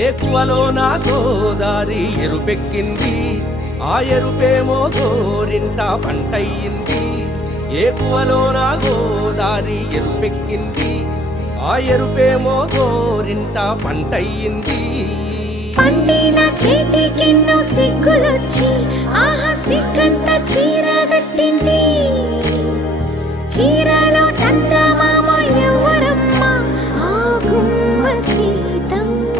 ఏకువలో నా గోదారి ఎరుపెక్కింది, ఆ ఎరుపేమో గోరింట పంటయ్యింది. ఏకువలో నా గోదారి ఎరుపెక్కింది, ఆ ఎరుపేమో గోరింట పంటయ్యింది. పండిన చేతికెన్నో సిగ్గులొచ్చి ఆహా సిగ్గంత చీర కట్టింది. చీరలో చందమామ ఎవరమ్మ, ఆ గుమ్మ సీతమ్మ.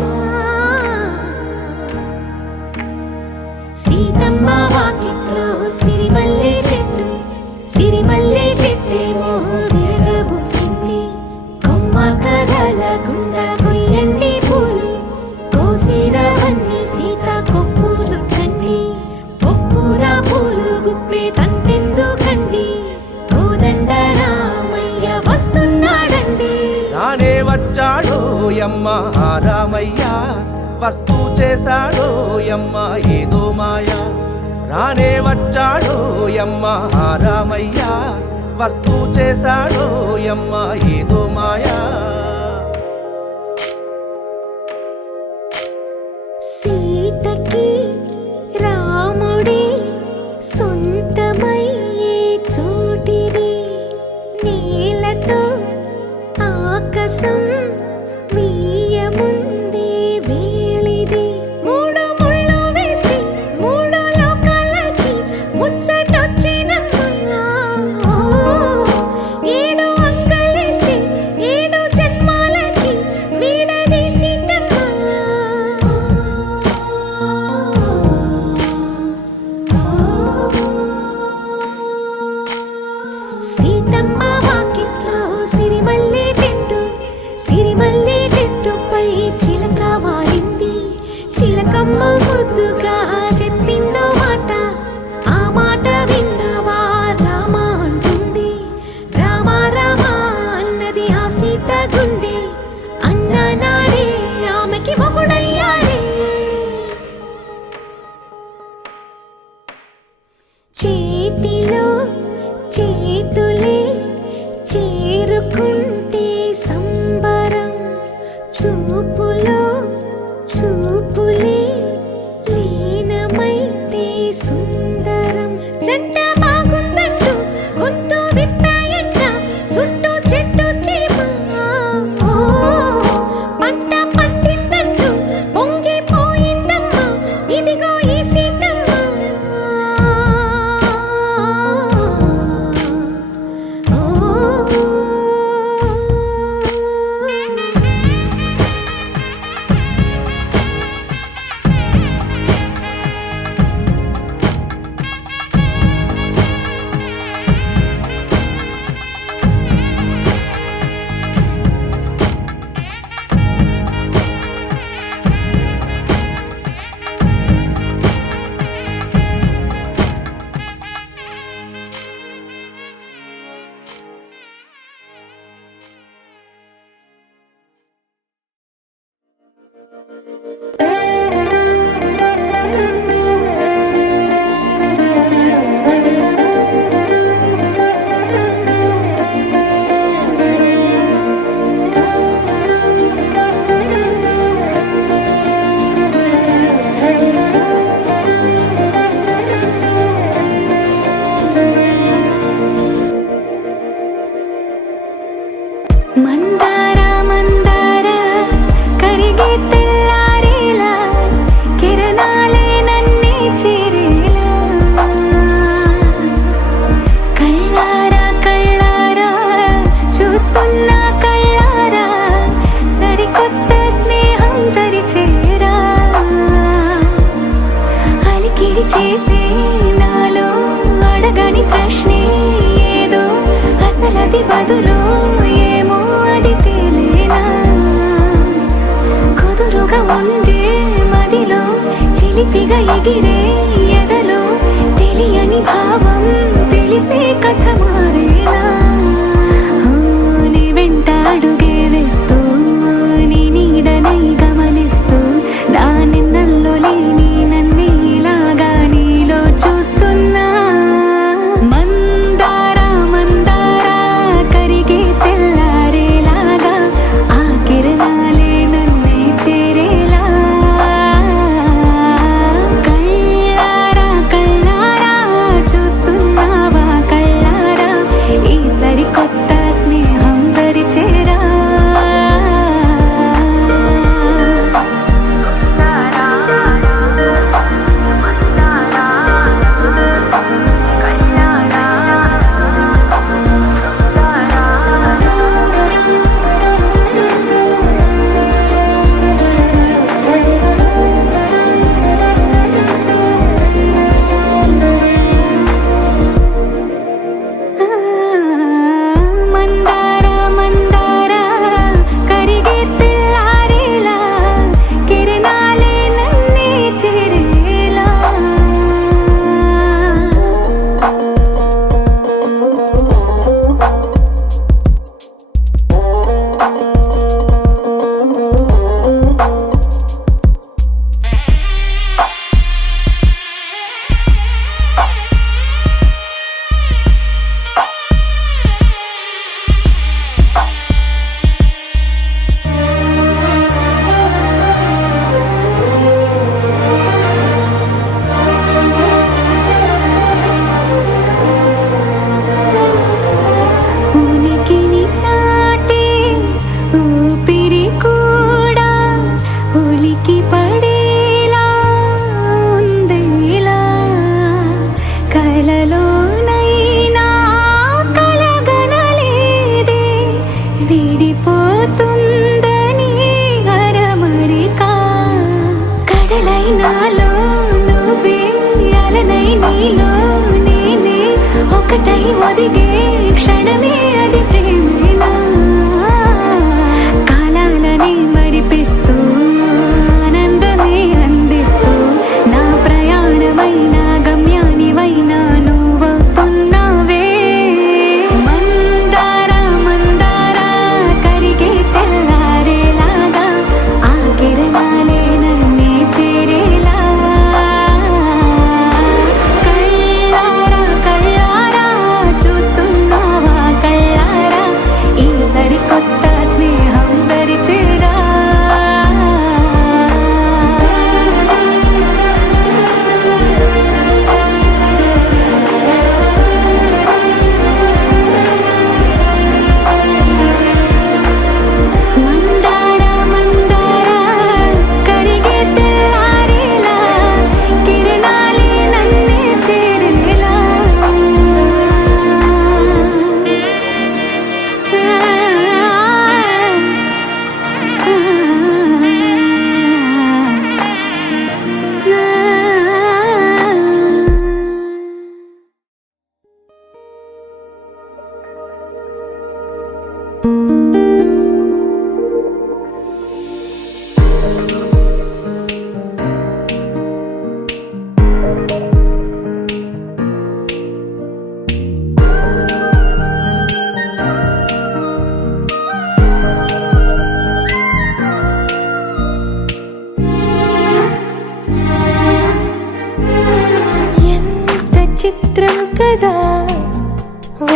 సీతమ్మ వాకిట్లో సిరిమల్లె చెట్టు, సిరిమల్లె చెట్టేమో విరగబూసింది. కొమ్మ కదలకుండా కొయ్యండి పూలు, కోసిరవన్నీ సీత కొప్పు చుట్టండి. కొప్పున పూలు గుప్పే తంతెందుకండి, కోదండ రామయ్య వస్తున్నాడండి. రానే వచ్చాడో యమ్మ రామయ్య, వస్తూ చేశాడో యమ్మ ఏదో మాయా. రానే వచ్చాడో యమ్మ రామయ్య, వస్తూ చేశాడో యమ్మ ఏదో మాయా. సీతకి రాముడే సొంతమయ్యే చోటిది, నేలతో ఆకాశం వీయముందే వేళిది. మూడు ముళ్ళు వేస్తే మూడు లోకాలకి ముచ్చటొచ్చినమ్మా. ఏడు అంగలేస్తే ఏడు జన్మాలకి వీడదీసిందమ్మా. సీతమ్మ వాకిట్లో సిరిమల్లె చెట్టు, సిరిమల్లె చెట్టుపై చిలక వాలింది. చిలకమ్మ ముద్దుగా చెప్పిందో మాట, ఆ మాట విన్నవా రామ అంటుంది. రామ రామ అన్నది ఆ సీత గుండె, అన్న నాడే ఆమెకి మొగుడయ్యాడే. చేతిలో చేతులే చేరుకుంటే సంబరం, చూపులో చూపులే లీనమైతే సుందరం. జంట బాగుందంటూ గొంతు విప్పాయంట చుట్టూ చెట్టు చీమ. పంట పండిందంటూ పొంగిపోయిందమ్మా, ఇదిగో ఈ సీతమ్మ. మందార మందార కరిగే తెల్లారేలా, కిరణాలే నన్నే చేరేలా. కళ్ళారా కళ్ళారా చూస్తున్నా కళ్ళారా, సరికొత్త స్నేహం తరిచేరా. అలికిడి చేసే నాలో అడగని ప్రశ్నే ఏదో, అసలది బదులు ఏమో అది తేలేనా. కుదురుగా ఉండే మదిలో చిలిపిగా ఎగిరే ఎదలో, తెలియని భావం తెలిసే కథ మారేనా. నీ వెంట అడుగే వేస్తూ నీ నీడనై గమనిస్తూ, నా నిన్నల్లో లేని నన్నే ఇలాగా నీలో చూస్తున్నా. మందార మందార కరిగే తెల్లారేలాగా, ఆ కిరణాలే నన్నే చేరేలా.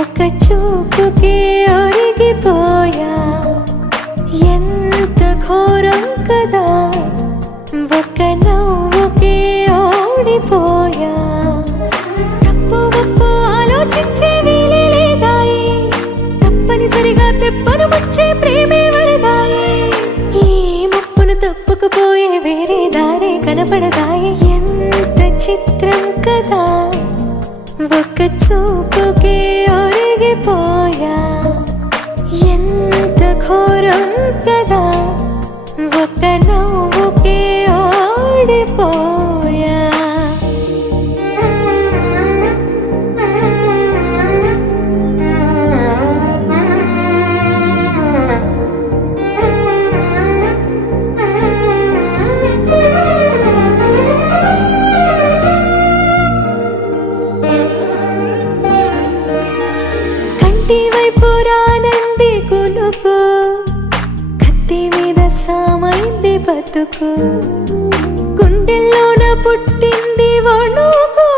ఒక్క చూపుకే ఒరిగిపోయా ఎంత ఘోరం కదా ఒక్క నవ్వుకే ఓడిపోయా తప్పు ఒప్పు ఆలోచించే వీలే లేదాయి తప్పనిసరిగా తెప్పను వచ్చే ప్రేమే వరదాయి ఈ ముప్పును తప్పుకుపోయే వేరే దారే కనపడదాయి ఎంత చిత్రం కదా ఒక్క చూపుకే ఒరిగిపోయా ఎంత ఘోరం కదా ఒక్క నవ్వుకే ఓడిపోయా కంటి వైపు రానంది కునుకు కత్తి మీద సామైంది బతుకు గుండెల్లోన పుట్టింది వణుకు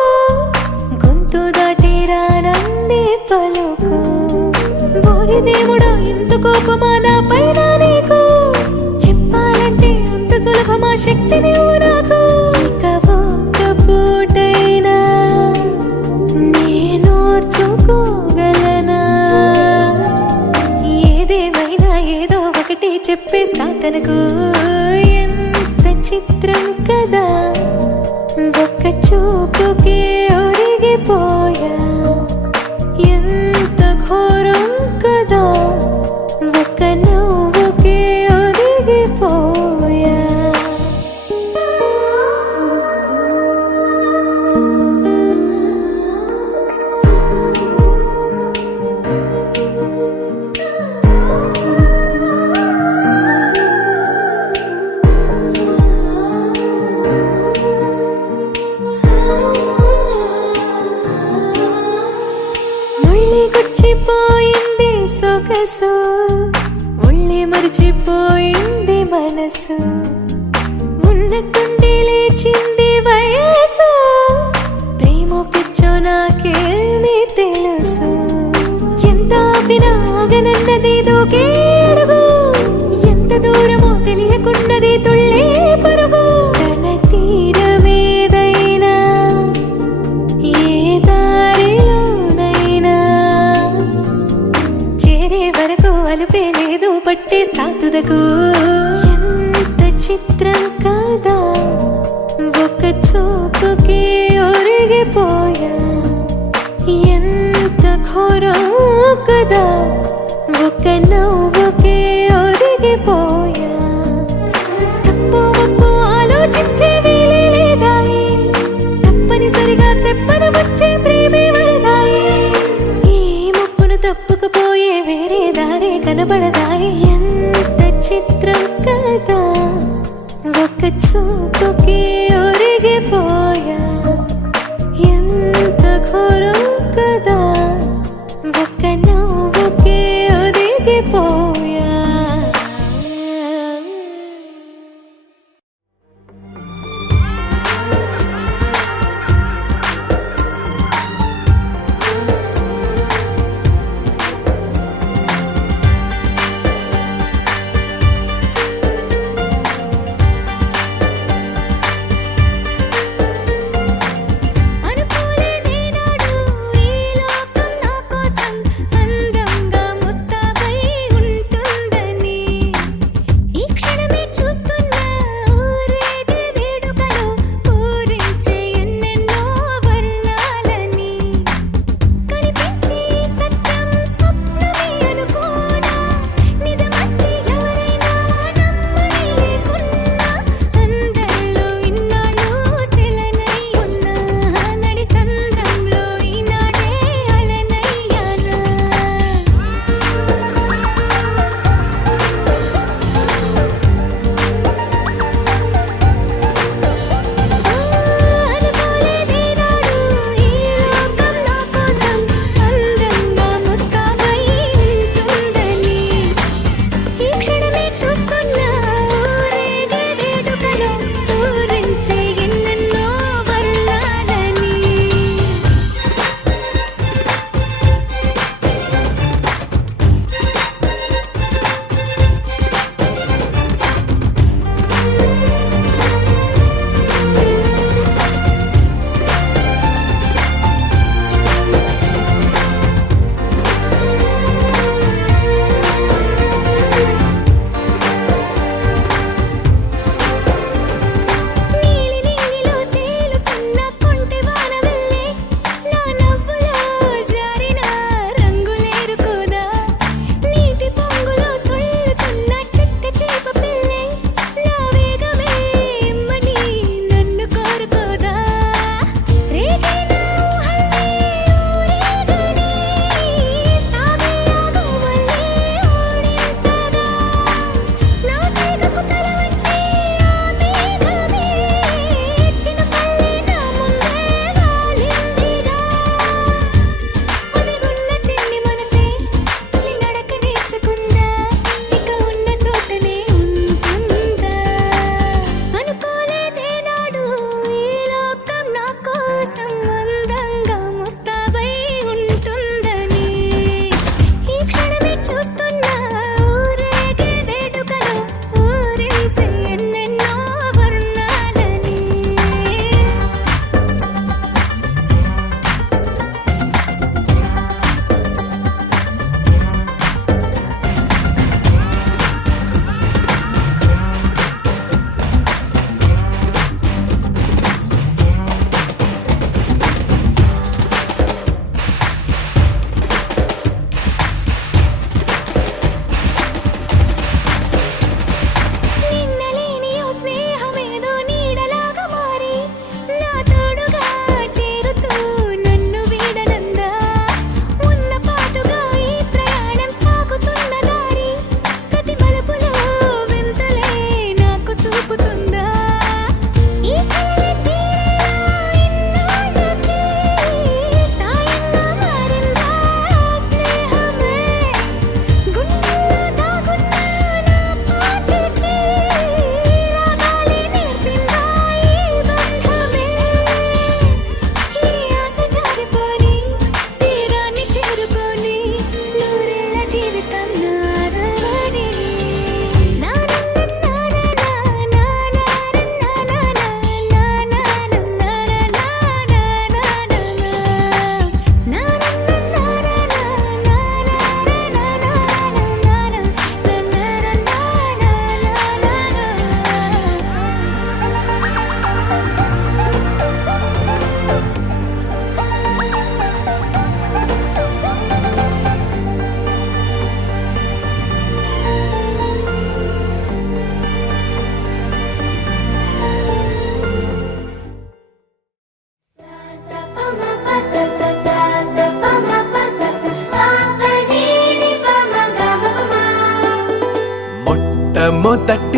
గొంతు దాటి రానంది పలుకు ఓరి దేవుడా ఇంత కోపమా నా పైన నీకు చెప్పాలంటే అంత సులభమా శక్తి నీవు నాకు ఇక ఒక్క పూటైనా నేనోర్చుకోగలనా ఏదేమైనా ఏదో ఒకటి చెప్పేస్తా తనకు ఎంత చిత్రం కదా ఒక్క చూపుకే ఒరిగిపోయా ఎంత ఘోరం కదా ఒక్క నవ్వుకే ఒరిగిపోయా ముళ్ళి గుచ్చిపోయింది సొగసు ముళ్ళి మరిచిపోయింది మనసు ఉన్నట్టుండి లేచింది వయసు ప్రేమ పిచ్చో నాకేమీ తెలుసు ఎంత ఆపినా ఆగనన్నది దూకే అడుగు ఎంత దూరమో తెలియకున్నది తుళ్ళే పరుగు తన తీరమేదైనా ఏ దారిలోనైనా చేరే వరకు అలుపే లేదు పట్టే సాతుదకు ఎంత చిత్రం కాదా ఒక్క చూపుకే ఒరిగిపోయా ఎంత ఘోరం కదా ఒక్క నవ్వుకే ఒరిగిపోయా తప్పు ఒప్పు ఆలోచించే వీలే లేదాయి తప్పనిసరిగా తెప్పను వచ్చే ప్రేమే వరదాయి ఈ ముప్పును తప్పుకుపోయే వేరే దారే కనబడదాయి ఎంత చిత్రం కదా ఒక్క చూపుకే ఒరిగిపోయా ఎంత ఘోరం కదా ఒక్క నవ్వుకే ఒరిగిపోయా అనుకోలే నేనాడు ఈ లోకం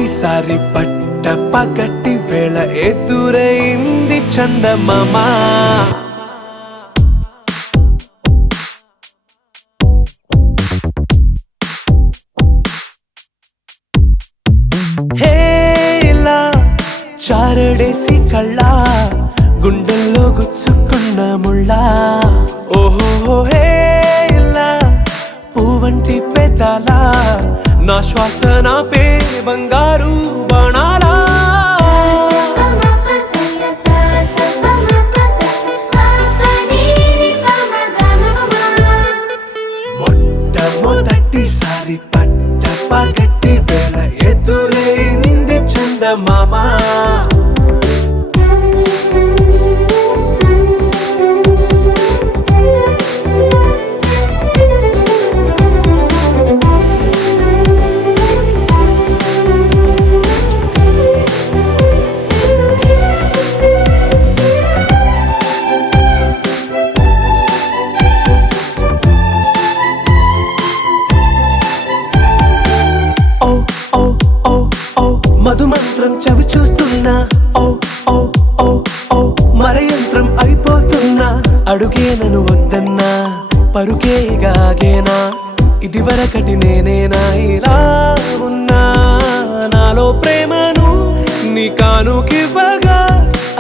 మొదటిసారి పట్ట పగటి వేళ ఎదురైంది చందమామ. హేలా చారడేసి కళ్ళ గుండెల్లో గుచ్చుకున్న ముళ్ళా. ఓహో హేలా పువ్వంటి పెదాల నా శ్వాస నాపే బంగారు బాణాలా. మొట్టమొదటిసారి పట్ట పగటి వేళ ఎదురైంది చందమామ. మధుమంత్రం చవి చూస్తున్నా. ఓ ఓ ఓ ఓ మరయంత్రం అయిపోతున్నా. అడుగే నన్ను వద్దన్నా పరుకే గాగేనా. ఇది వరకటి నేనేనా ఇలా ఉన్నా. నాలో ప్రేమను నీ కానుకివ్వగా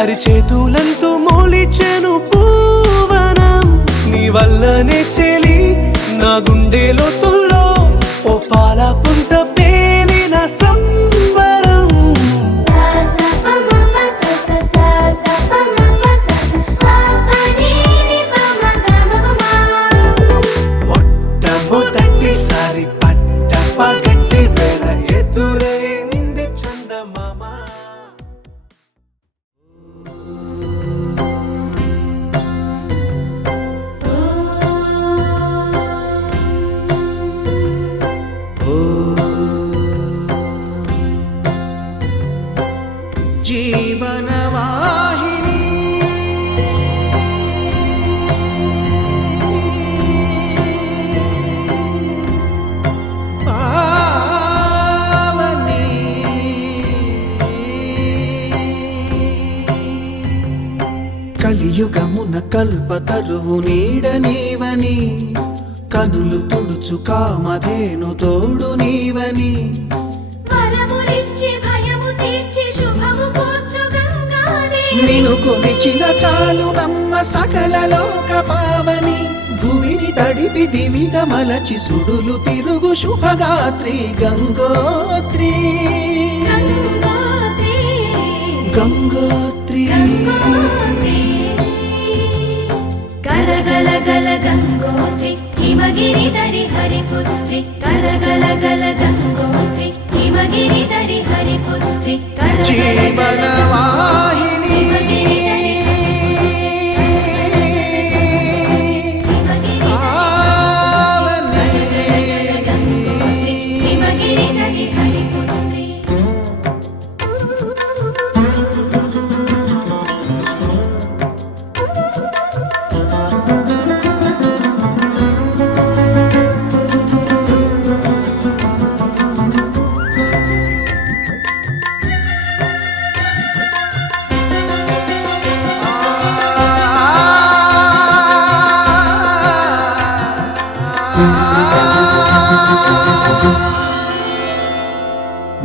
అరిచేతులంతో మోలిచెను పూవనం. నీ వల్లనే చెలి నా గుండెలో తుల్లో ఓ పాల పుంత పేలిన సంబరం. మొట్టమొదటిసారి పట్ట పగటి వేళ ఎదురైంది చందమామ. జీవనవాహిని పావని కలియుగమున కల్పతరువు నీడ నీవని. కనులు తుడుచు కామధేను తోడు నీవని. నిన్ను కొలిచిన చాలు నమ్మ సకల లోక పావని. భూమిని తడిపి దివిగా మలచి సుడులు తిరుగు శుభగాత్రి గంగోత్రి. గంగోత్రి గల గల గల గంగోత్రి హిమగిరి దరి హరిపుత్రి. గల గల గల గంగోత్రి హిమగిరి దరి హరిపుత్రి. జీవనవాహిని హిమగిరి దరి హరిపుత్రి.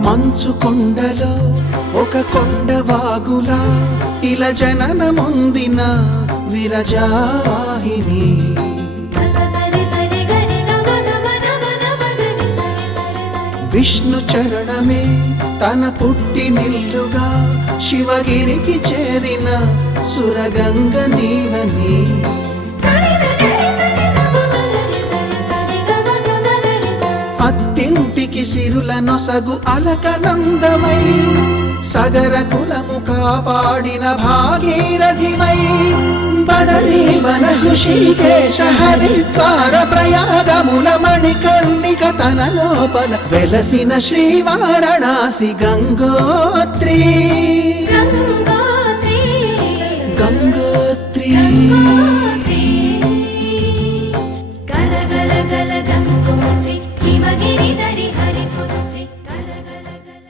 మంచు కొండలో ఒక కొండ వాగులా ఇలా జననమొందిన విరజాహిని. విష్ణు చరణమే తన పుట్టినిల్లుగా శివగిరికి చేరిన సురగంగ నీవని. అత్తింటికి సిరుల నొసగు అలకనందమై సగర కులము కాపాడిన భాగీరథివై. బదరీ వన హృషికేశ హరిద్వార ప్రయాగముల మణికర్ణిక తన లోపల వెలసిన శ్రీవారణాసి గంగోత్రి. గంగోత్రి గల గల గల గంగోత్రి హిమగిరి దరి హరిపుత్రి. గల గల గల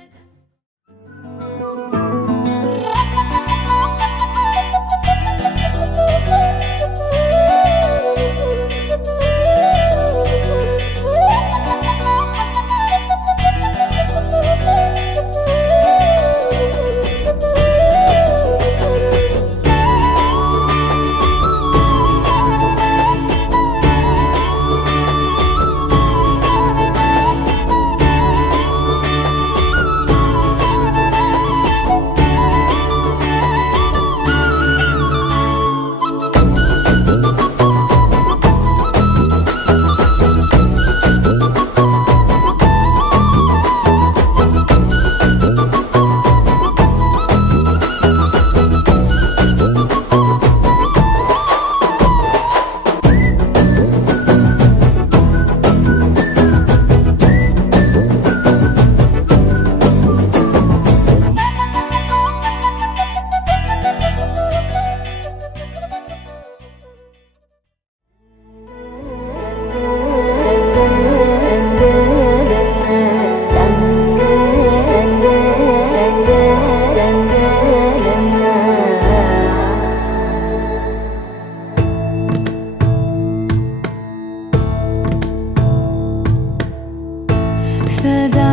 సదా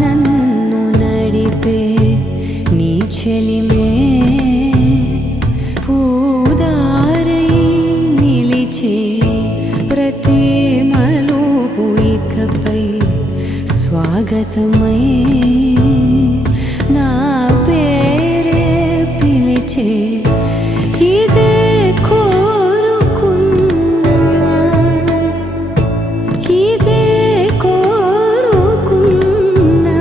నన్ను నడిపే నీ చెలిమే పూదారై నిలిచే ప్రతి మలుపు ఇకపై స్వాగతమై నా పేరే పిలిచే ఇదే కోరుకున్నా ఇదే కోరుకున్నా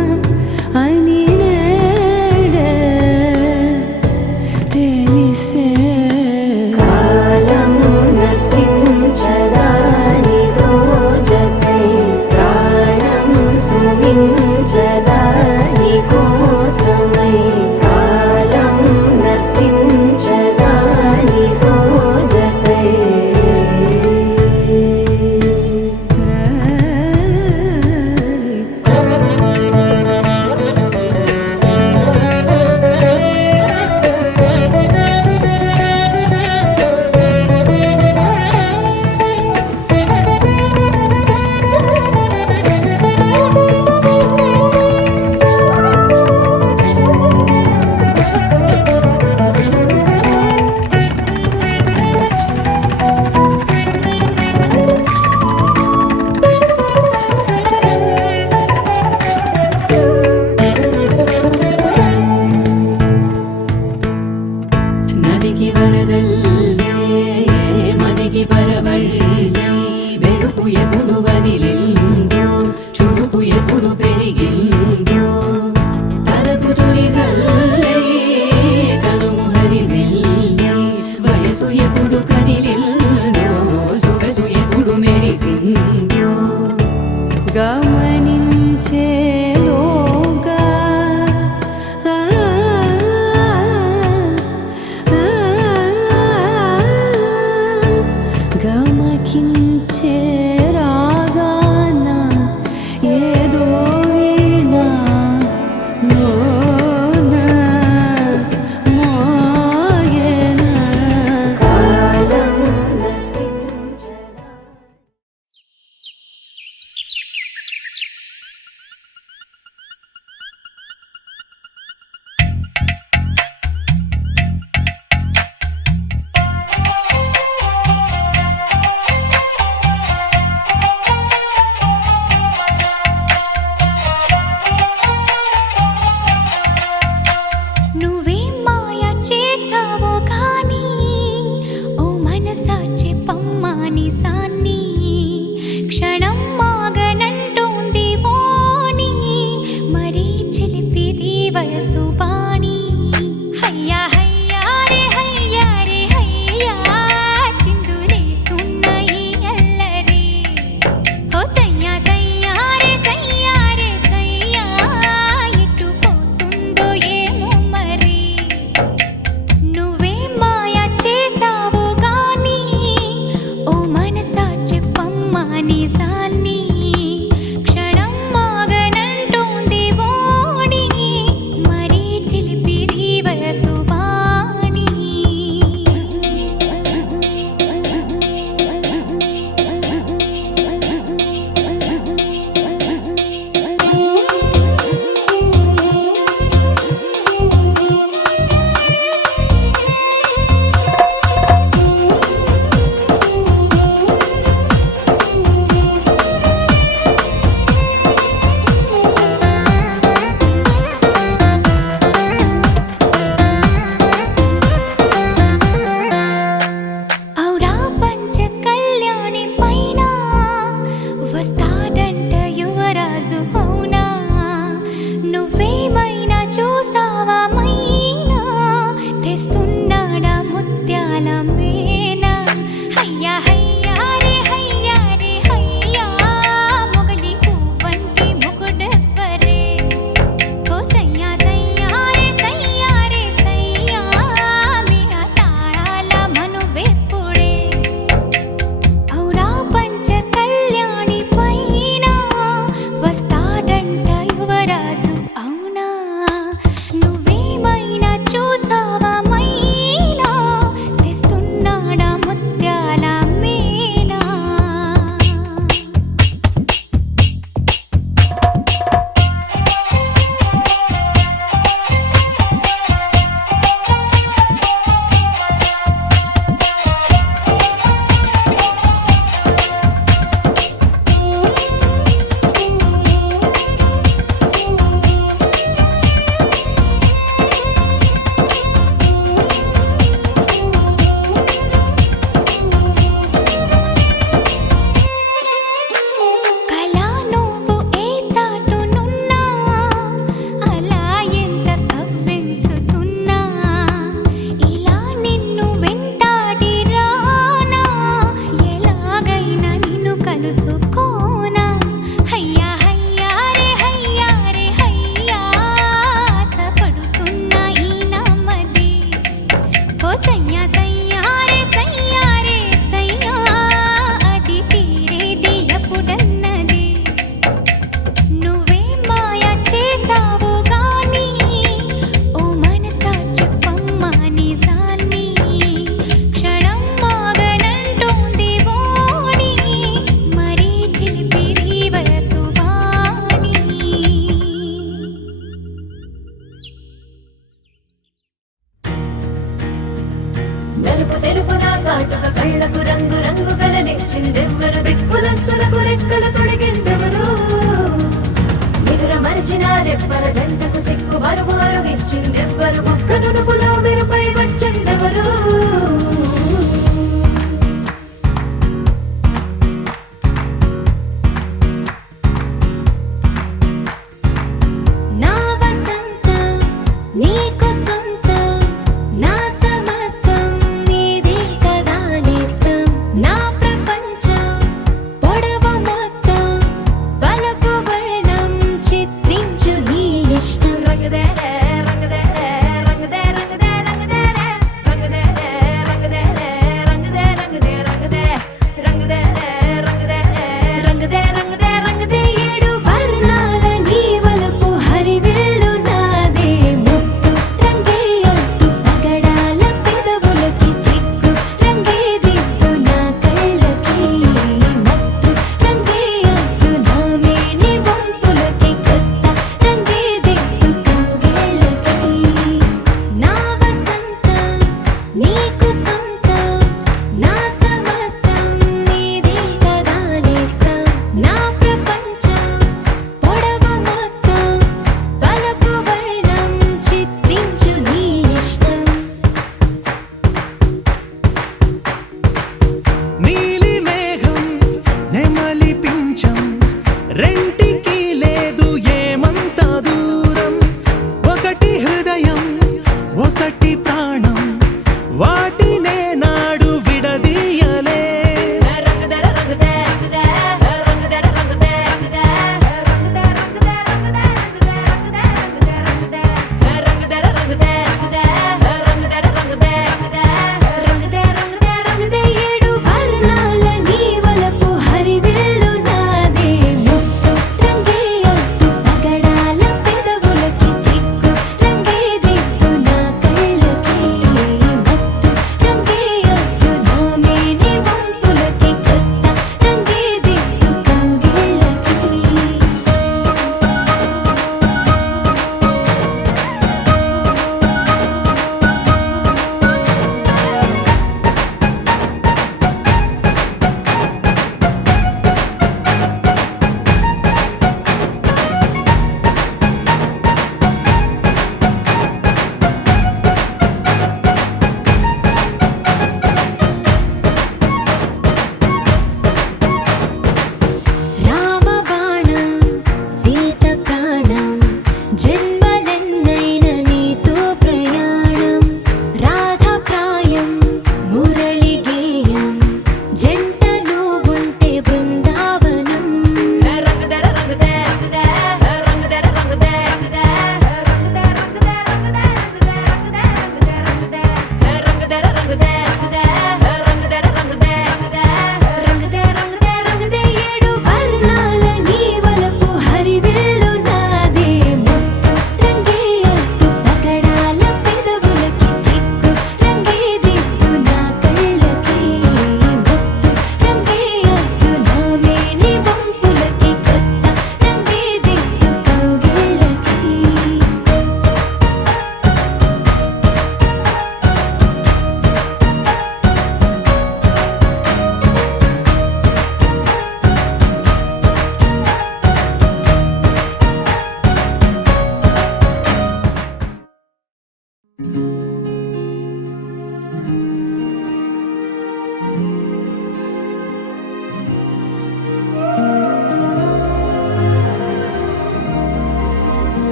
అని నేడే తెలిసే కాలం నతించదానితో జతై ప్రాణం సుమించదాని కోసమై కాలం నతించదానితో జతై చూసుకోనా హయ్యా హయ్యా రే హయ్యా ఆశపడుతున్న ఈ నామది ఓ సయ్యా సయ్యా రే సయ్యా అది తీరేది ఎప్పుడన్నది నువ్వే మాయ చేసావు గాని ఓ మనసా చెప్పమ్మా నిజాన్ని క్షణం మాగనంటోంది వాణి మరీ చిలిపిరి వయసు వాణి నలుపు తెలుపు నా కాటుక కళ్ళకు రంగు రంగు కలనిచ్చిందెవ్వరు దిక్కులంచులకు రెక్కలు తొడిగిందెవరు నిదుర మరిచిన రెప్పల జంటకు సిగ్గు మరుమారు ఇచ్చిందెవ్వరు ఒక్క నునుపులో మెరుపై వచ్చిందెవరు నా వసంతం నీకు సొంతం నా సమస్తం నీది కదా నేస్తం నా ప్రపంచం పొడవ మొత్తం వలపు వర్ణం చిత్రించు నీ ఇష్టం రంగదే రంగదే రంగదే రంగదే రంగదే రంగదే రంగదే రంగదే రంగదే రంగదే రంగదే రంగదే రంగదే రంగదే రంగదే ఏడు వర్ణాల నీ వలపు హరివిల్లు నాదే ముత్తు రంగే ఒత్తు పగడాల పెదవులకి సిగ్గు రంగే దిద్దు నా కళ్ళకి మత్తు రంగే ఒత్తు నా మేని వంపులకి కొత్త రంగే దిద్దు కౌగిళ్ళకి నా వసంతం నీకు సొంతం నా సమస్తం నీది కదా నేస్తం నా ప్రపంచం పొడవ మొత్తం వలపు వర్ణం చిత్రించు నీ ఇష్టం నీలి మేఘం నెమలి పించం రెంటికి లేదు ఏమంత దూరం ఒకటి హృదయం ఒకటి ప్రాణం వాటినే నాడు విడదీయలే రంగదర రంగదే రంగదే రంగదే రంగదే రంగదే రంగదే రంగదే రంగదే రంగదర రంగదే రంగదే రంగదే రంగదే రంగదే ఏడు వర్ణాల నీ వలపు హరివిల్లు నాదే ముత్తు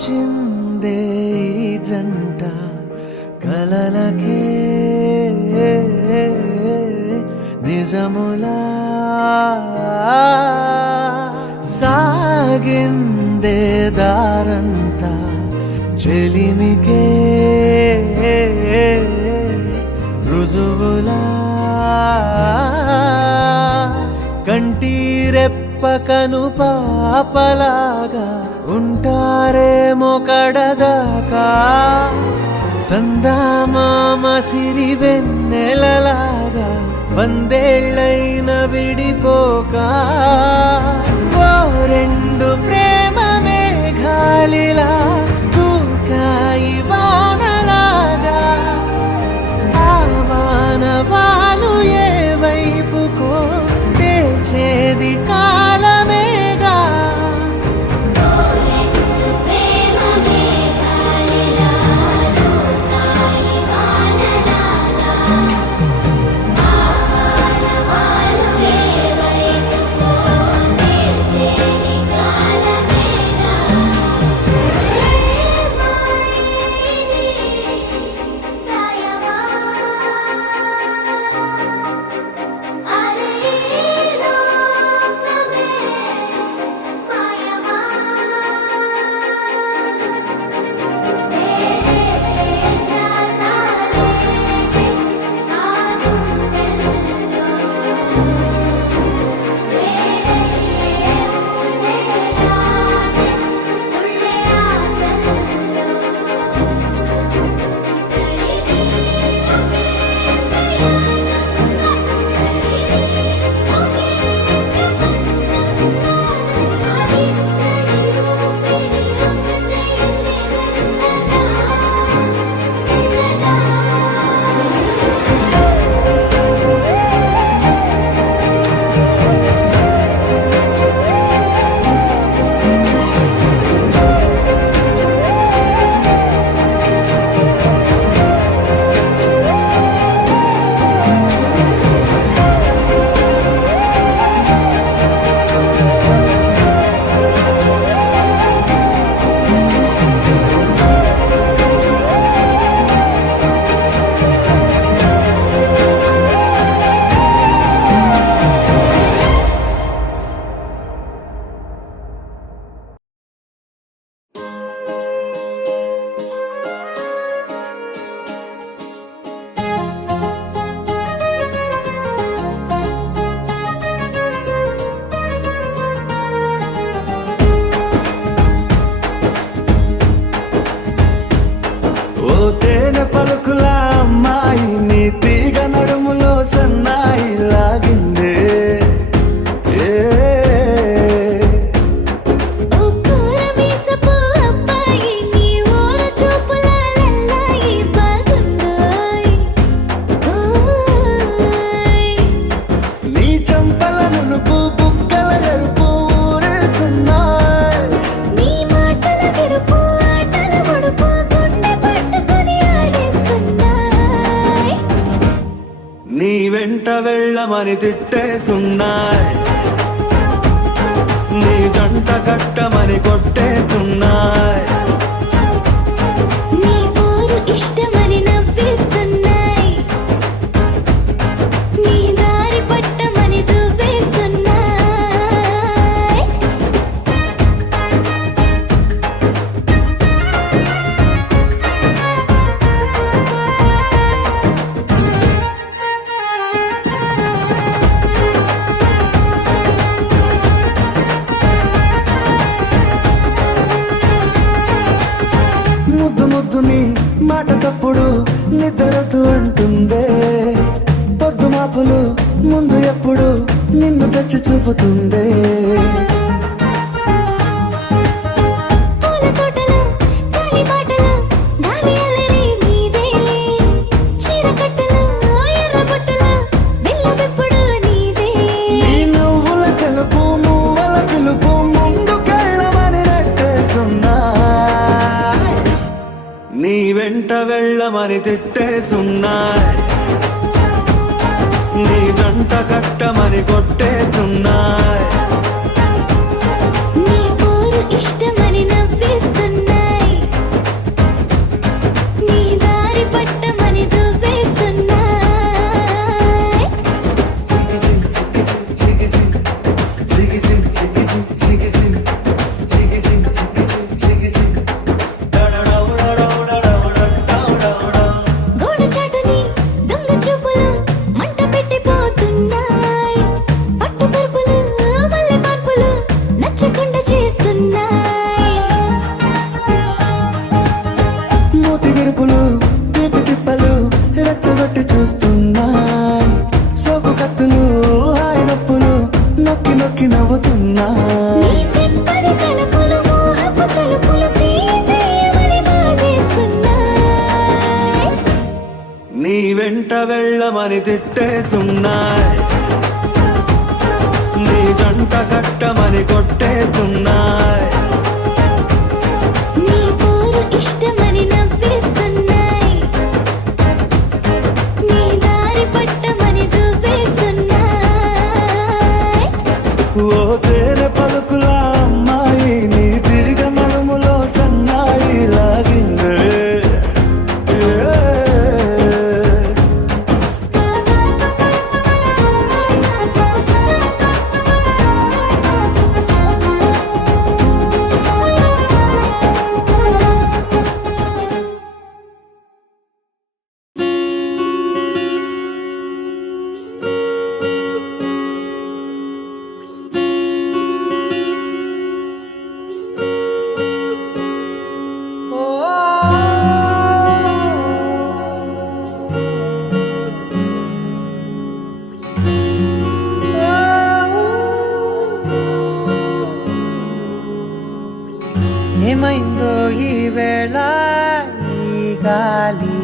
చిందే ఈ జంట కలలకే నిజములా సాగిందే దారంతా చెలిమికే రుజువులా కంటిరెప్పకను పాపలాగా ఉంటారేమో కడదాకా సందామామ సిరి వెన్నెలలాగా వందేళ్ళైన విడిపోక ఓ రెండు ప్రేమ మేఘాలిలా దూకాయి వానలాగా ఆ వానవాలు ఏ వైపుకో తెచేది కాలమేగా తేనె పలుకుల అమ్మాయి నీ తీగ నడుములో సన్నాయి లాగిందే నీ చంపల నునుపు బుగ్గల ఎరుపు ఊరేస్తున్నాయి నీ వెంట వెళ్ళమని తిట్టేస్తున్నాయి నీ జంట కట్టమని కొట్టేస్తున్నాయి ఇష్టమని నవ్విస్తున్నాయి నీ దారి పట్టమని దువ్వేస్తున్నాయి ముద్దు ముద్దుని మాట తప్పుడు నిద్రతు అంటుందే పొద్దు మాపులు ముందు ఎప్పుడు నిన్ను తెచ్చి చూపుతుందే నీ నువ్వుల తెలుపు మువ్వల పిలుపు ముందుకెళ్ళమని నెట్టేస్తున్నాయి నీ వెంట వెళ్ళమని తిట్టేస్తున్నాయి నీ జంట కట్టమని కొట్టేస్తున్నాయి నీ పోరు ఇష్టమని నవ్విస్తున్నాయి వెళ్ళమని తిట్టేస్తున్నాయి నీ జంట కట్టమని కొట్టేస్తున్నాయి నీ పోరు ఇష్టమని నవ్వేస్తున్నాయి నీ దారి పట్టమని దువ్వేస్తున్నాయి ఓ తేనె పలుకుల అమ్మాయి నీ తిరిగ నడుములో సన్నాయి లాగిందే ఏమైందో ఈ వేళ ఈ గాలి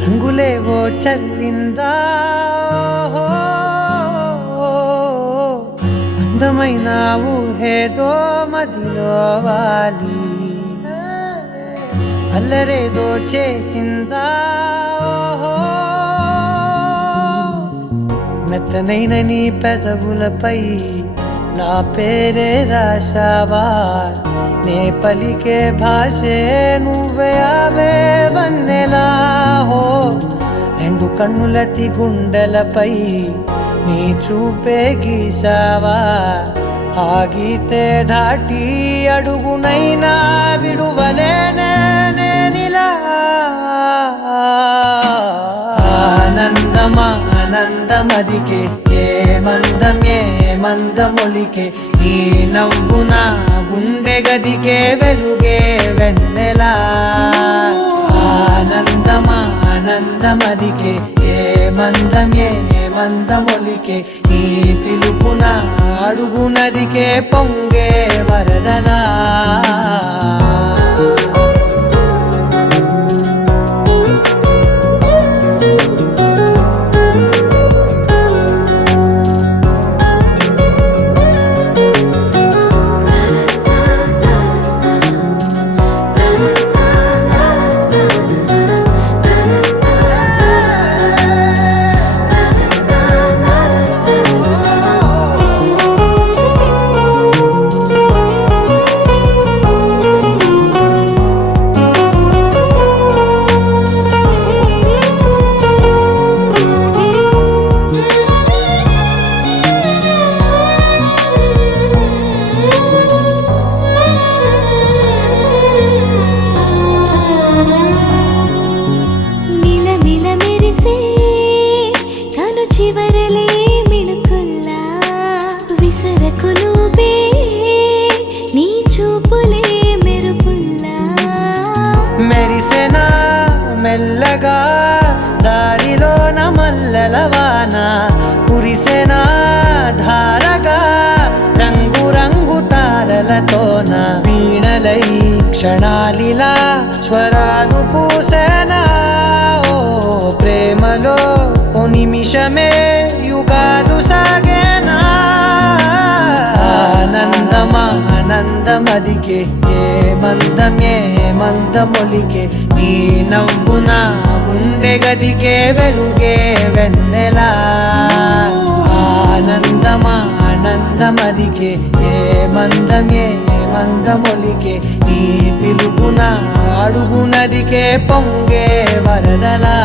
రంగులేవో చల్లిందా అందమైన ఊహేదో మదిలో వాలి అల్లరేదో చేసిందా మెత్తనైన నీ పెదవులపై నా పేరే రాశావా నే పలికే భాషే నువ్వే ఆవే వన్నెలా హో రెండు కన్నులతి గుండెలపై నీ చూపే గీశావా ఆగితే దాటి అడుగునైనా విడువలేనే నేనిలా ఆనందమా ఆనందమదికే ఏ మందమొలికే ఈ నవ్వు నా గుండె గదికే వెలుగే వెన్నెలా ఆనందమా ఆనందమదికే ఏ మందమొలికే ఈ పిలుపున అడుగునదికే పొంగే వరదలా మెల్లగా దారిలోన మల్లెలవాన కురిసెనా ధారగా రంగు రంగు తారలతోన వీణలై క్షణాలిలా స్వరాలు పూసేనా ఓ ప్రేమలో ఓ నిమిషమే యుగాలు సాగేనా ఆనందమా ఆనందమదికే ఏ మందమొలికే నీ నవ్వు నా గుండె గదికే వెలుగే వెన్నెలా ఆనందమా ఆనందమదికే ఏ మందమొలికే నీ పిలుపున అడుగునదికే పొంగే వరదలా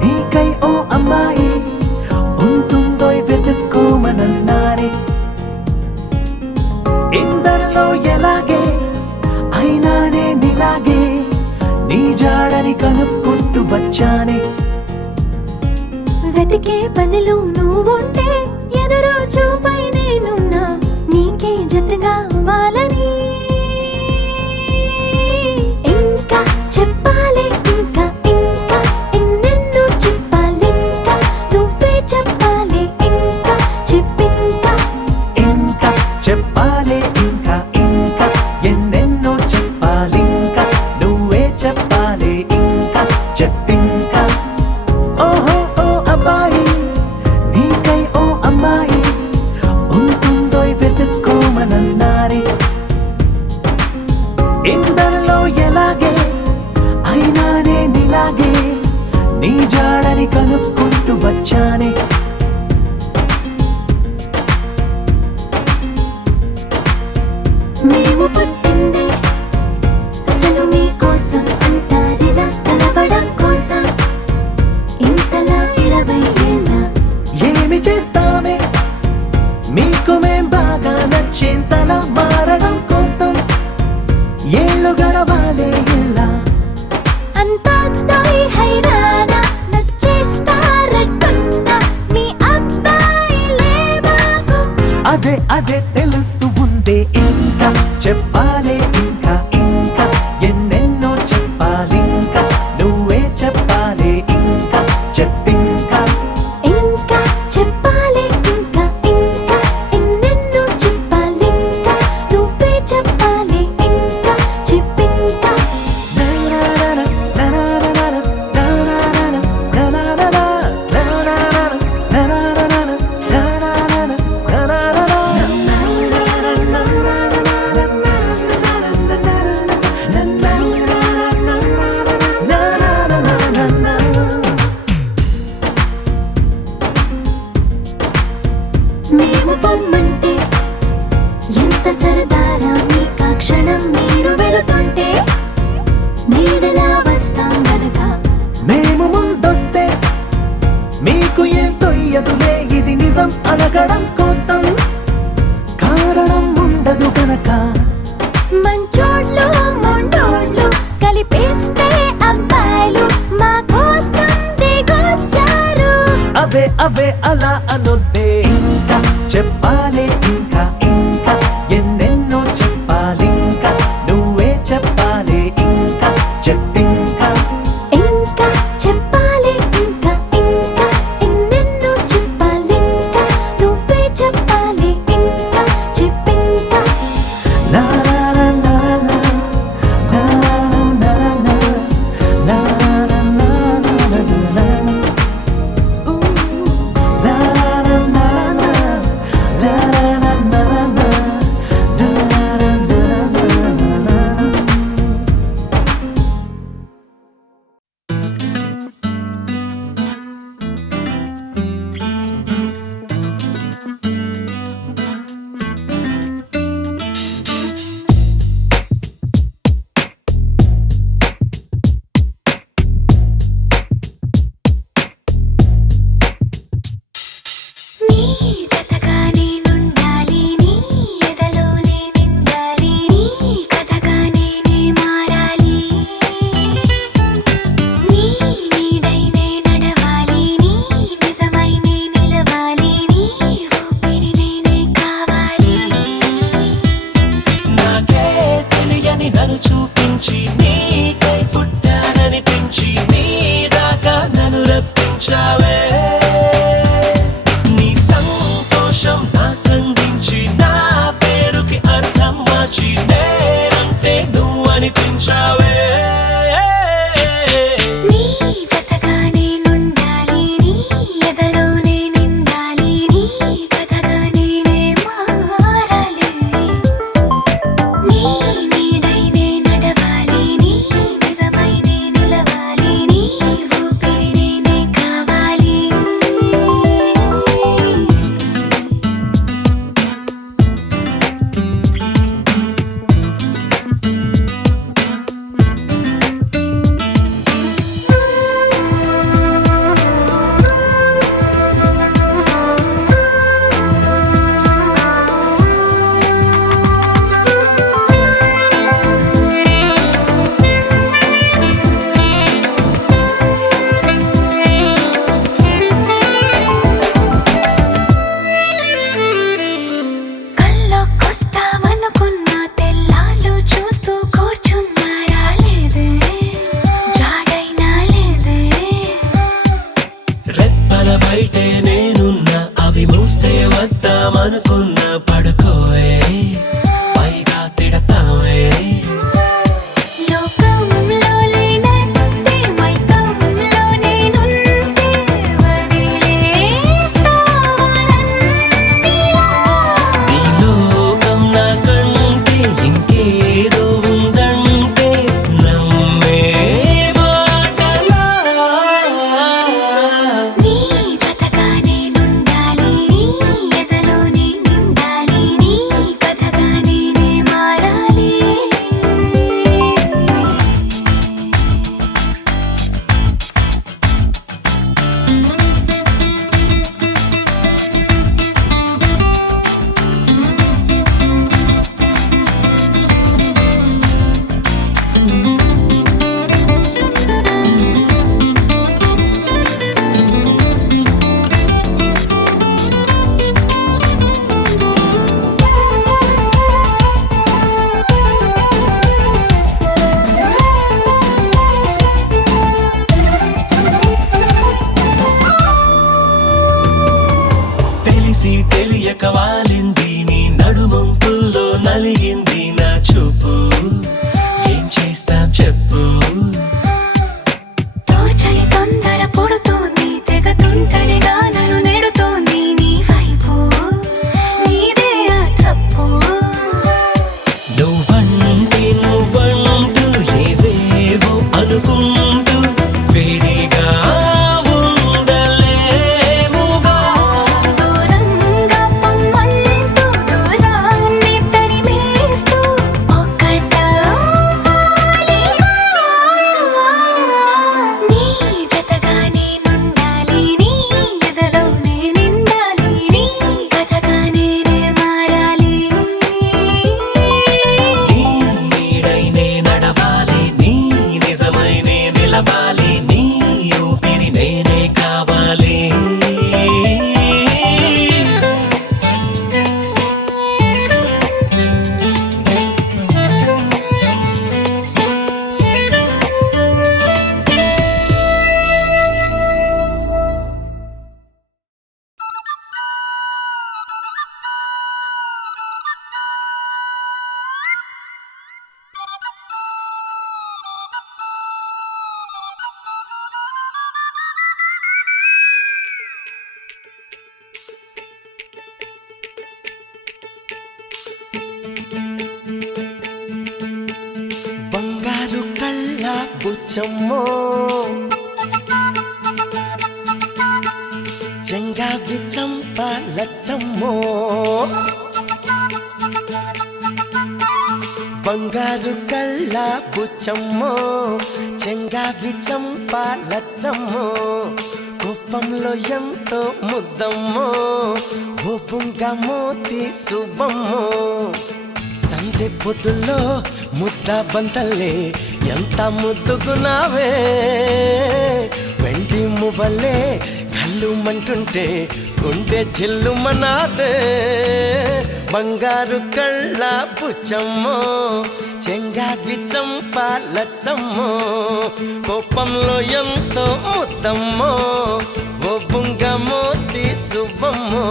నీకై ఓ అమ్మాయి ఉంటుందో వెతుక్కోమనన్నారే ఇందరిలో ఎలాగే అయినానే నీలాగే నీ జాడని కను నాకు పుట్టింది అసలు మీకోసం అంటారిలా కలవడం కోసం ఇంతలా 20 ఏళ్ళ ఏమి చేస్తామే మీకు మేం బాగా నచ్చేంతలా మారడం కోసం ఏళ్ళు గడవాలే ఇలా అంతా హైరానా నచ్చేస్తారట్టున్నా మీ అబ్బాయిలే బాబు అదే తెలుస్తూ ఉందే ఇంకా చెప్పాలే ఇంకా ఇంకా ఎన్నెన్నో చెప్పాలింకా నువ్వే చెప్పాలే ఇంకా చెప్పింకా ఇంకా చెప్పాలి ఇంకా ఇంకా ఎన్నెన్నో చెప్పాలింకా నువ్వే చెప్పాలి ఇంకా చెప్పింకా మేము పొమ్మంటే ఎంత సరదారా మీకా క్షణం మీరు వెళుతుంటే నీడలా వస్తాం గనక మేము ముందొస్తే మీకు ఏం తొయ్యదులే ఇది నిజం అనగడం కోసం కారణం ఉండదు కనుక మంచోళ్ళు మొండోళ్ళు కలిపేస్తే అబ్బాయిలు మా కోసం దిగొచ్చారు అవే అలా అనొద్దే ఇంకా చెప్పాలే ఇంకా ఇంకా ఎన్నెన్నో చెప్పాలింకా నువ్వే చెప్పాలే ఇంకా చెప్పింకా ఇంకా చెప్పాలి ఇంకా ఇంకా ఎన్నెన్నో చెప్పాలింకా నువ్వే చెప్పాలి ఇంకా చెప్పింకా నా నా నా నా నా నా నా నా నా నా నా నా నీ జతగా నేనుండాలి నీ ఎదలోనే నిండాలి నీ కథగా నేనే మారాలి నీ నీడై నే నడవాలి నీ నిజమై నే నిలవాలి నీ ఊపిరి నేనే కావాలి నాకే తెలియని నన్ను చూపించి నీకై పుట్టాననిపించి నీ దాకా నన్ను రప్పించావే నీ సంతోషం నాకందించి నా పేరుకి అర్థం మార్చి నేనంటే నువ్వు అనిపించావే నీ జతగా నేనుండాలి నీ ఎదలోనే నిండాలి నీ కథగా నేనే మారాలి నీ నీడై నే నడవాలి నీ నిజమై నే నిలవాలి నీ ఊపిరి నేనే కావాలి కల్లోకొస్తావనుకున్నా తెల్లాళ్ళు చూస్తూ కూర్చున్నారా లేదే జాడైనా లేదే రెప్పల బయటే నేనున్నా అవి మూస్తే వద్దామనుకున్నా పడుకోవే పైగా తిడతావే లోకంలో లేనంటే మైకంలో నేనుంటే వదిలేస్తావా నన్నిలా నీ లోకం నాకంటే ఇంకేదో ఉందంటే నమ్మే మాటలా నీ జతగా నేనుండాలి నీ ఎదలోనే నిండాలి నీ తెలియక వాలింది నీ నడుమంపుల్లో నలిగింది నా చూపు ఏం చేస్తాం చెప్పు తోచని తొందర పుడుతోంది తెగ తుంటరిగా నన్ను నెడుతోంది నీ వైపు నీదే ఆ తప్పు నువ్వంటూ ఏవేవో అనుకుంటూ వేడిగా ఉండలేముగా దూరంగా పొమ్మంటూ దూరాన్ని తరిమేస్తూ ఒక్కటవ్వాలి నీ జతగా నేనుండాలి నీ ఎదలో నేనిండాలి నీ కథగా నేనే మారాలి నీ నీడై నే నడవాలి నీ నిజమై నే నిలవాలి నీ ఊపిరి నేనే కావాలి బంగారు కళ్ళ బుచ్చమ్మో చెంగావి చంప లచ్చమ్మో బంగారు కళ్ళ బుచ్చమ్మో చెంగావి చంప లచ్చమ్మో కోపంలో ఎంతో ముద్దమ్మో ఓ పుంగమోతి శుభమ్మో సందె పొద్దుల్లో ముద్ద బంతల్లే ఎంత ముద్దుగున్నావే వెండి మువ్వలే కళ్ళు మంటుంటే గుండె జిల్లుమనాదే బంగారు కళ్ళ బుచ్చమ్మో చెంగావి చంప లచ్చమ్మో కోపంలో ఎంతో ముద్దమ్మో ఓ బుంగమోతి శుభమ్మో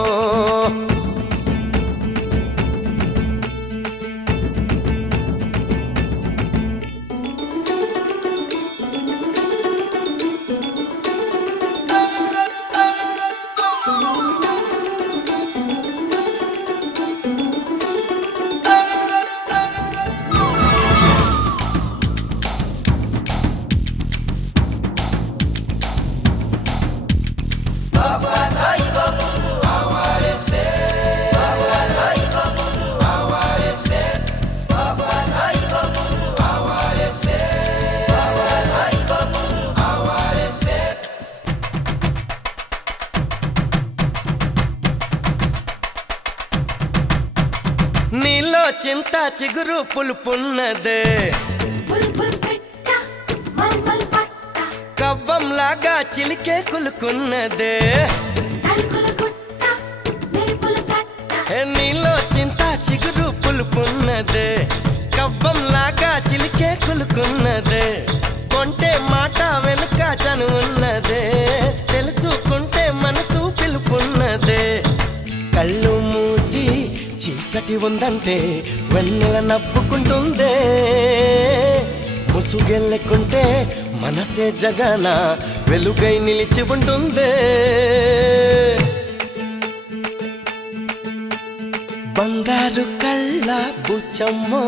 నీలో చింత చిగురు పులుపున్నదే బుల్బుల్ పెట్ట మల్మల్ పట్ట కవ్వంలాగా చిలికే కులుకున్నదే తలుకుల గుట్ట మెరుపుల తట్ట నీలో చింత చిగురు పులుపున్నదే కవ్వంలాగా చిలికే కులుకున్నదే కొంటే మాట వెనుక చనువున్నదే తెలుసుకుంటే మనసు పిలుపున్నదే కళ్ళు మూసి చీకటి ఉందంటే వెన్నెల నవ్వుకుంటుందే ముసుగెళ్ళకుంటే మనసే జగన వెలుగై నిలిచి ఉంటుందే బంగారు కళ్ళ బుచ్చమ్మో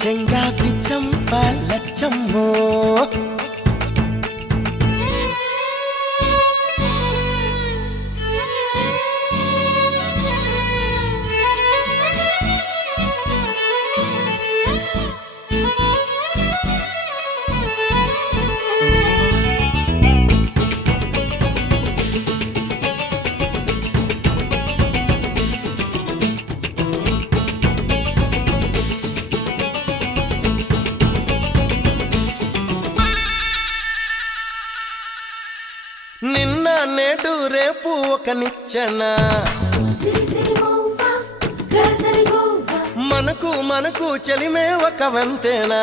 చెంగావి చంప లచ్చమ్మో నిన్న నేడు రేపు ఒక నిచ్చెన సిరి సిరి మోవా గరసరి గోవా మనకు చెలిమే ఒక వంతేనా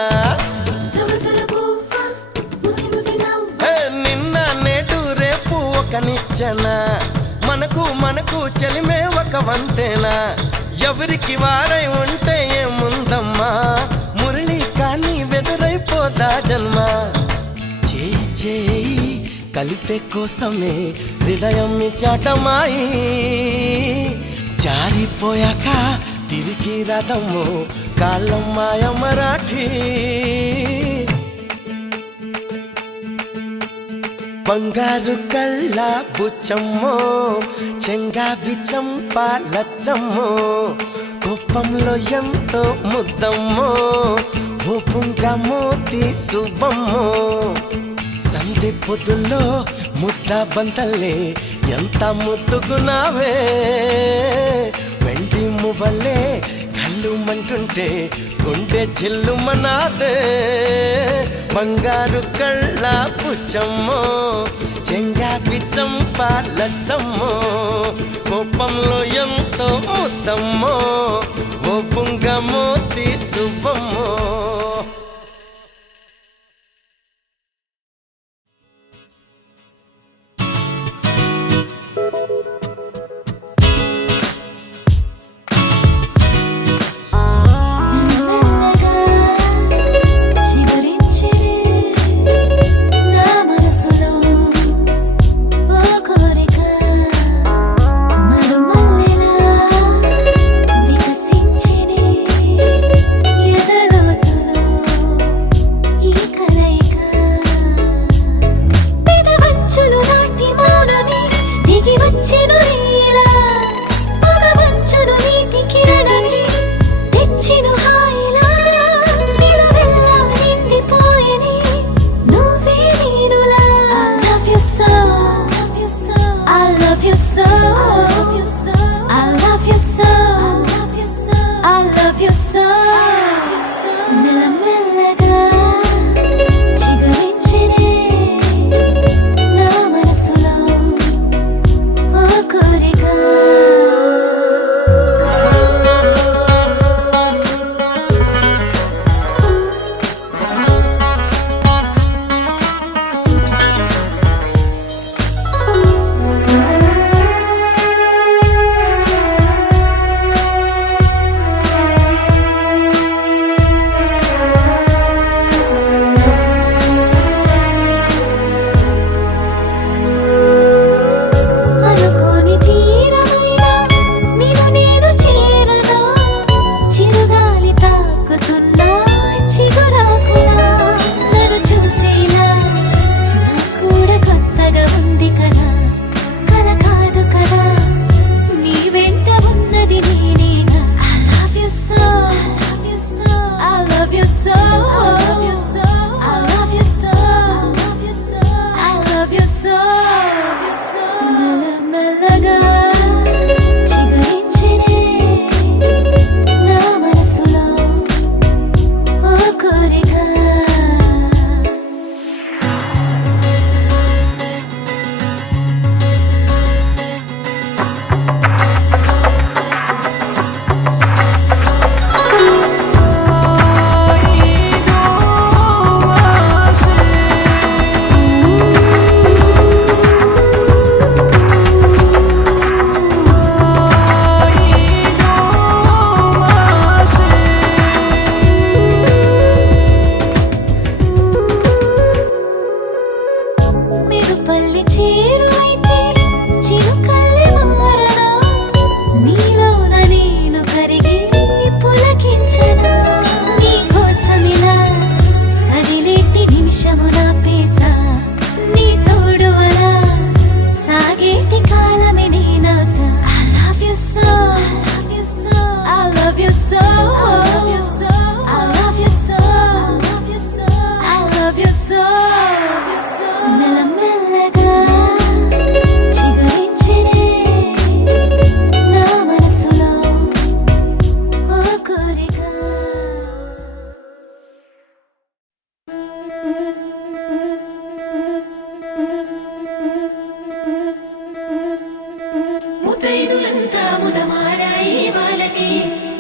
సవసల బోవా ముసి ముసి నవ్వా నిన్న నేడు రేపు ఒక ఒక నిచ్చెన, మనకు మనకు చెలిమే ఒక వంతేనా. ఎవరికి వారై ఉంటే ఏముందమ్మా, మురళి కానీ వెదురైపోదా జన్మ. చేయి చేయి కలిపే కోసమే హృదయం చాటమాయి, జారిపోయాక తిరిగి రథము కాలం మాయ మరాఠీ. బంగారు కళ్ళ బుచ్చమ్మో, చెంగావి చంప లచ్చమ్మో, కోపంలో ఎంతో ముద్దమ్మో, ఓపుంగా మోతి శుభమ్మో. సంధి పొద్దుల్లో ముద్ద బంతల్లే ఎంత ముద్దుకున్నావే, వెండి మువ్వలే కళ్ళు మంటుంటే గుండె చిల్లుమనాదే. బంగారు కళ్ళ పుచ్చమ్మో, చెంగావి చంప లచ్చమ్మో, కోపంలో ఎంతో ముద్దమ్మో, ఓ పుంగ మోతి శుభమ్మో.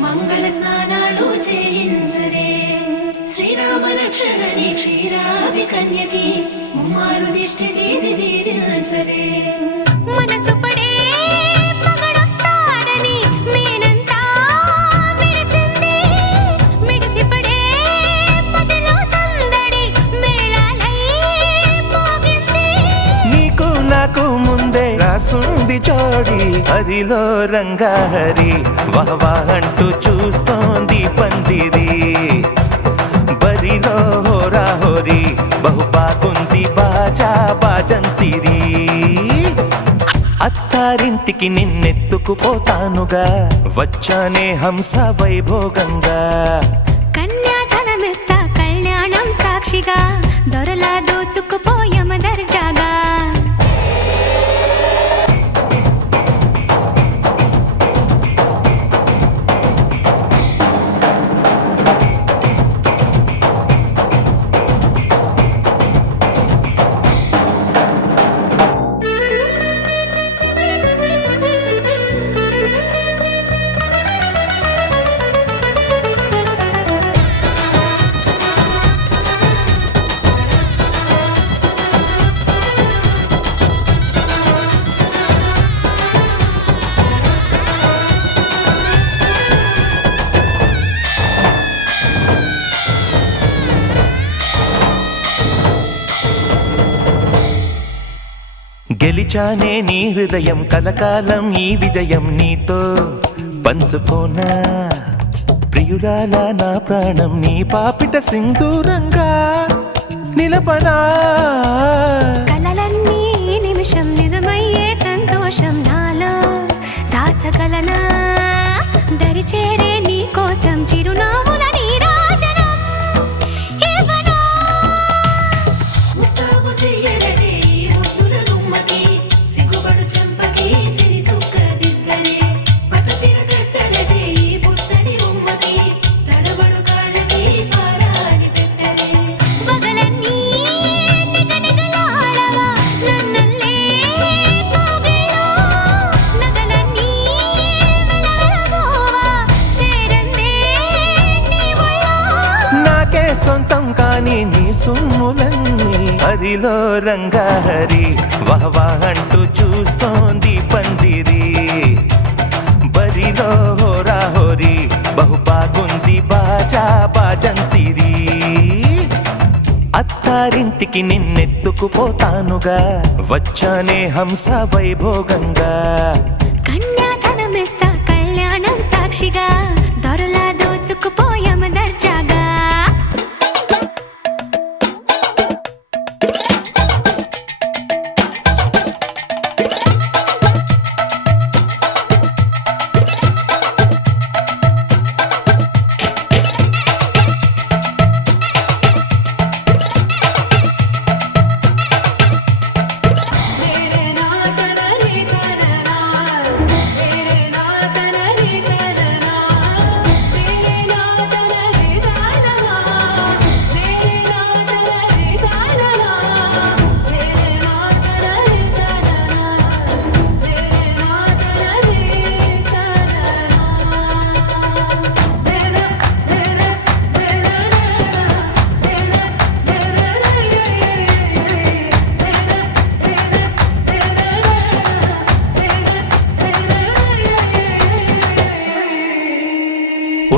మంగళ స్నానాలు చేయించరే శ్రీరామ రక్షణని క్షీరాది కన్యకి ముమ్మారు దిష్టి తీసి దీవించరే కాసుంది జోడి హరిలో రంగాహరి వహవా అంటూ చూస్తోంది పందిరి బరిలో హోరా హోరి బహు బాగుంది బాజా బాజంతిరి అత్తారింటికి నిన్నెత్తుకుపోతానుగా వచ్చానే హంస వైభోగంగా కన్యాధనమిస్తా కళ్యాణం సాక్షిగా దొరలా దోచుకుపోయమ దర్జాగా గెలిచానే నీ హృదయం కలకాలం ఈ విజయం నీతో పంచుకోనా ప్రియురాల నా ప్రాణం నీ పాపిట సింధూరంగా నిలపనా కలలన్నీ నిమిషం నిజమయ్యే సంతోషం నాలో దాచగలనా దరిచేరే నీ కోసం చిరునవ్వుల నీరాజనం ఇవ్వనా ముస్తాబు చెయ్యరటే ఈ ముద్దుల గుమ్మకి సిగ్గుపడు చెంపకి సిరి చుక్క దిద్దరే పట్టు చీర కట్టరటే ఈ పుత్తడి ఉమ్మకి తడబడు కాళ్ళకి పారాడి పెట్టరే పగలన్నీ నిగనిగలాడవా నన్నల్లే కోగిలో నగలన్నీ వెలవెలబోవా చేరందే నీ ఒళ్ళో నాకే సొంతం కాని నీ సుమ్ములన్నీ హరిలో రంగాహరి వహవా అంటూ చూస్తోంది పందిరి బరిలో హోరా హోరి బహు బాగుంది బాజా బాజంతిరి అత్తారింటికి నిన్నెత్తుకుపోతానుగా వచ్చానే హంస వైభోగంగా కన్యాధనమిస్తా కళ్యాణం సాక్షిగా దొరలా దోచుకుపోయమ దర్జాగా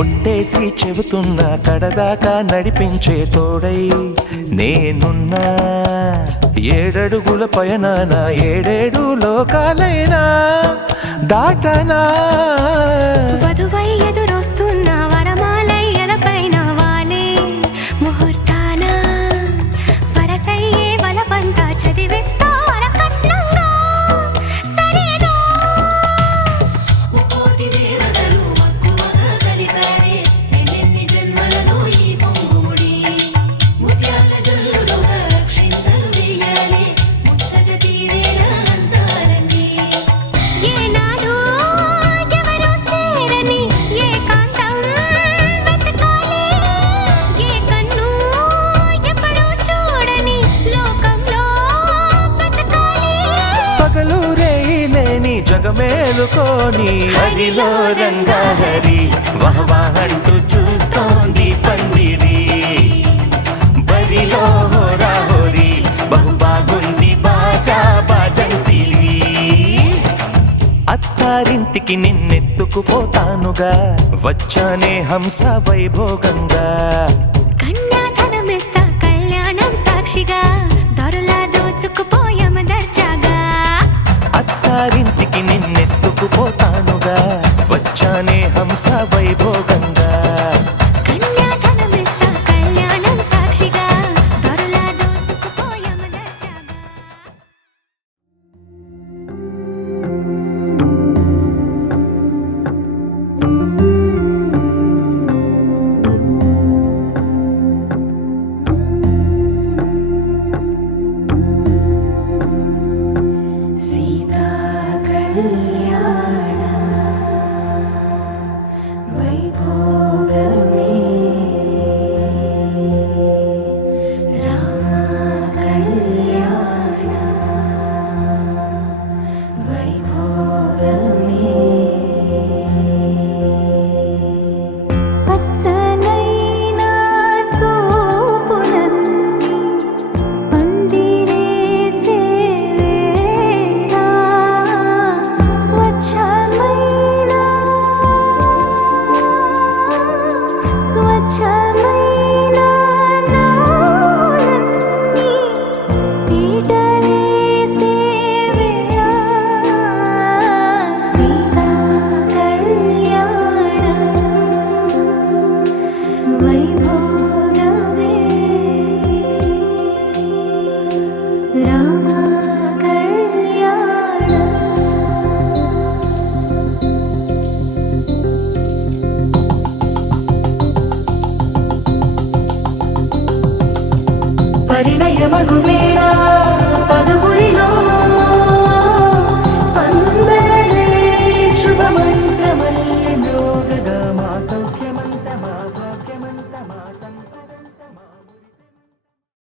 ఒట్టేసి చెబుతున్నా కడదాకా నడిపించే తోడై నేనున్నా ఏడడుగుల పయనాన ఏడేడు లోకాలైనా దాటనా వధువై ఎదురొస్తున్న వరమాలై ఎదపైన వాలే ముహూర్తాన వరసయ్యే వలపంతా చదివిస్తా వరకట్నంగా సరేనా ముక్కోటి దేవతలు మక్కువగా కలిపారే ఎన్నెన్ని జన్మలలో ఈ పొంగుముడి ముత్యాల జల్లులుగా క్షింతలు వేయాలి ముచ్చట తీరేలా అంతారండి ఏనాడు ఎవరో చేరని ఏకాంతం వెతకాలి ఏ కన్ను ఎప్పుడూ చూడని లోకంలో బతకాలి పగలు రేయి లేని జగమేలుకోని హరిలో రంగాహరి వహవా అంటూ చూస్తోంది పందిరి బరిలో హోరా హోరి బహు బాగుంది బాజా బాజంతిరి అత్తారింటికి నిన్నెత్తుకుపోతానుగా వచ్చానే హంస వైభోగంగా కన్యాధనమిస్తా కళ్యాణం సాక్షిగా దొరలా దోచుకుపోయమ దర్జాగా అత్త అత్తారింటికి నిన్నెత్తుకుపోతానుగా వచ్చానే హంస వైభోగంగా కన్యాధనమిస్తా కళ్యాణం సాక్షిగా దొరలా దోచుకుపోయమదచ్చాగా సీతా కళ్యాణ వైభోగమే రామ కళ్యాణ వైభోగమే పచ్చనైనా చూపులన్నీ పందిరేసే వేళ స్వచ్ఛమైన నాలన్నీ పీటలేసే వేళ సీతా కళ్యాణ వైభోగమే రామ కళ్యాణ పరిణయమగు వేళ